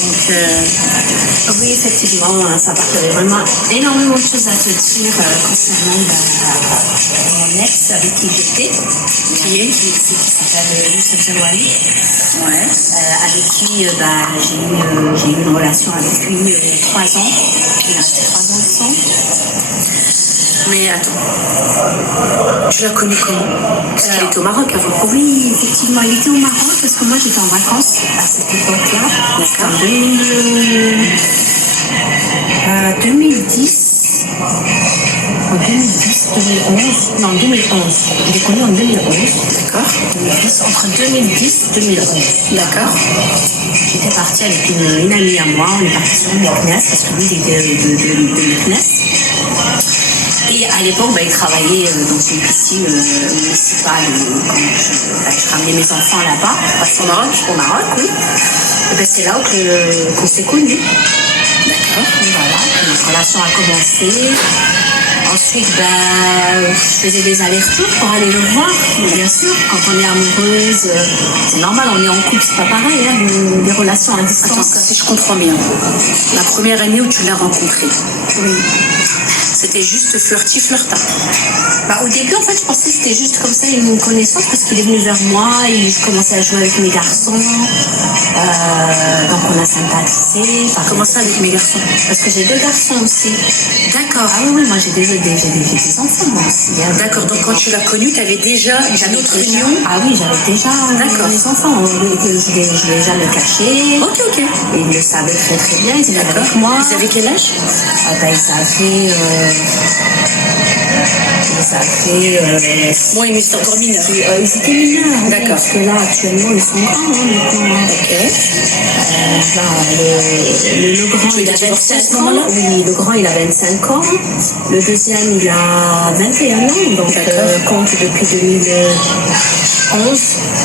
Donc, Oui, effectivement, ça va. J'avais vraiment énormément de choses à te dire concernant mon ex avec qui j'étais, qui s'appelle Youssef Zawali, ouais. avec qui j'ai eu une relation avec lui 3 ans. Il a resté 3 ans ensemble. Mais attends, tu l'as connu comment? Parce qu'il était au Maroc avant. Oui, effectivement, il était au Maroc parce que moi j'étais en vacances à cette époque-là. D'accord. En 2010. En 2011. Non, 2011. Je l'ai connu en 2011. D'accord. 2010, entre 2010 et 2011. D'accord. J'étais partie avec une amie à moi. On est parti sur le Meknès parce que lui il était de Meknès. Et à l'époque, il travaillait dans une piscine municipale. Quand je ramenais mes enfants là-bas, au Maroc, oui. Et c'est là qu'on s'est connus. D'accord. Voilà, notre relation a commencé. Ensuite, je faisais des allers-retours pour aller le voir. Bien sûr, quand on est amoureuse, c'est normal, on est en couple, c'est pas pareil, hein, des relations à distance. Attends, si je comprends bien, la première année où tu l'as rencontré, Oui. c'était juste flirtant. Au début, en fait, je pensais que c'était juste comme ça une connaissance parce qu'il est venu vers moi, il commençait à jouer avec mes garçons. Donc, on a sympathisé. Comment ça avec mes garçons? Parce que j'ai 2 garçons aussi. D'accord. Ah oui, moi j'ai des enfants moi aussi. Hein. D'accord, donc quand tu l'as connu, tu avais déjà une autre union? Ah oui, j'avais déjà des enfants. Je ne l'ai jamais caché. Ok. Et ils le savaient très très bien, ils étaient avec moi. Ils avaient quel âge? Moi, ils étaient encore mineurs. Ils étaient mineurs. D'accord. Parce que là, actuellement, ils sont grands maintenant. Ok. Le grand, il a 25 ans. Oui, le grand, il a 25 ans. Le deuxième, il a 21 ans. Donc, compte depuis 2011.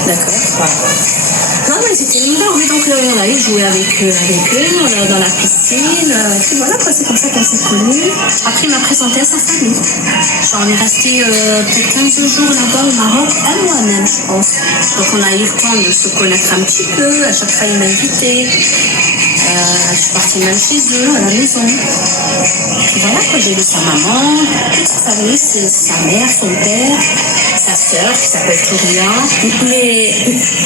D'accord. Voilà. Non, mais c'était mineur, oui, donc on allait jouer avec eux, dans la piscine. Puis voilà, c'est comme ça qu'on s'est connus. Après, il m'a présenté à sa famille. On est resté peut-être 15 jours là-bas au Maroc, un mois même, je pense. Donc on a eu le temps de se connaître un petit peu. À chaque fois, il m'invitait. Je suis partie même chez eux, à la maison. Puis voilà, j'ai vu sa maman, toute sa famille, c'est sa mère, son père, sa sœur qui s'appelle Touria. Mais,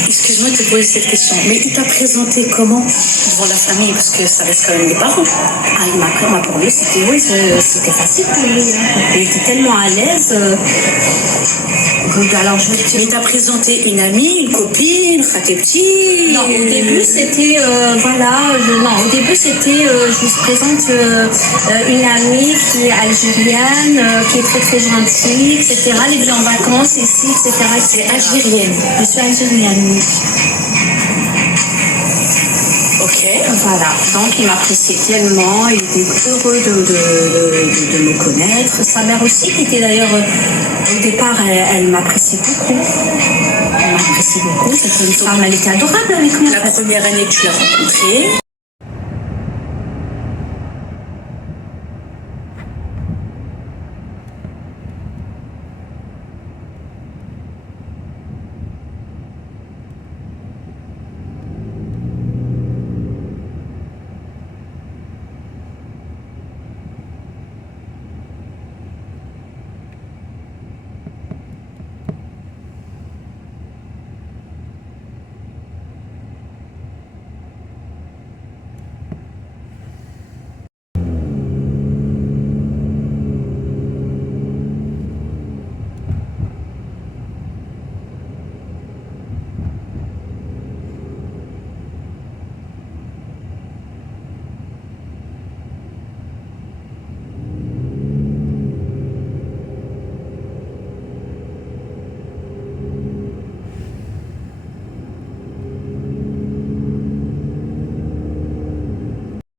excuse-moi de te poser cette question, mais il t'a présenté comment devant la famille? Parce que ça reste quand même des parents. Ah, il m'a pour lui, c'était facile pour lui. Hein. Il était tellement à l'aise. Alors, mais t'as présenté une amie, une copine, frère tes petits? Non, au début, c'était, je vous présente une amie qui est algérienne, qui est très très gentille, etc. Elle est venue en vacances ici, etc. C'est algérienne. Je suis algérienne, oui. Ok. Voilà, donc il m'appréciait tellement, il était heureux de me connaître. Sa mère aussi, qui était d'ailleurs, au départ, elle m'appréciait beaucoup. Elle m'appréciait beaucoup, c'était une femme, elle était adorable avec moi. La première année que tu l'as rencontrée,